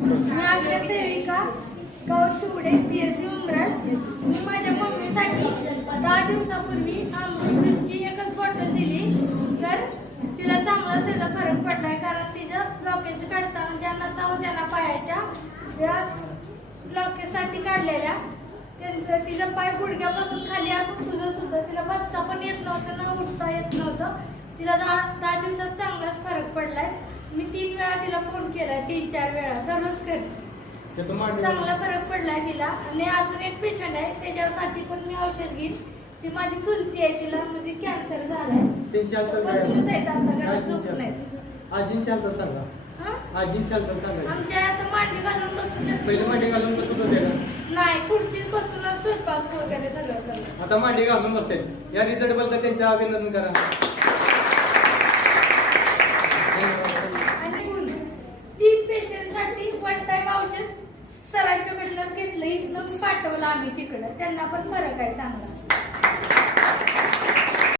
मी आशा सेविका शिवडे PSC उमराल. मी माझ्या मम्मीसाठी 10 दिवसापूर्वी अमृतची एकच बॉटल दिली, तर तिला चांगला त्याचा फरक पडलाय. कारण तिचं ब्लॉकेज काढताना ज्या नसा होत्या ना पायाच्या, त्या ब्लॉकेजसाठी काढलेल्या, त्यांचं तिचं पाय गुडघ्यापासून खाली असं सुजत होतं. तिला बसता पण येत नव्हतं ना उठता येत नव्हतं. तिला 10 दिवसात चांगलाच फरक पडलाय. मी 3 वेळा तिला फोन केलाय, 3-4 वेळा दररोज करते. चांगला फरक पडलाय तिला. आणि अजून एक पेशंट आहे, त्याच्यासाठी पण मी औषध घेईन. ती माझी चुलती आहे, तिला म्हणजे कॅन्सर झालाय. बसूनच आहेत आता, घरात झोप नाही. आजींच्या सांगा. आमच्या आता मांडी घालून बसू शकतो. पहिले मांडी घालून बसत होते का? नाही, खुर्चीत बसूनच स्वयंपाक वगैरे सगळं करतो. आता मांडी घालून बसते. या रिझल्ट बद्दल त्यांचे अभिनंदन करा. आणि 3 पेशंटसाठी 1 टाइम औषध सरांच्याकडनं घेतलं, इथनं पाठवलं आम्ही तिकडं. त्यांना पण फरक आहे चांगला.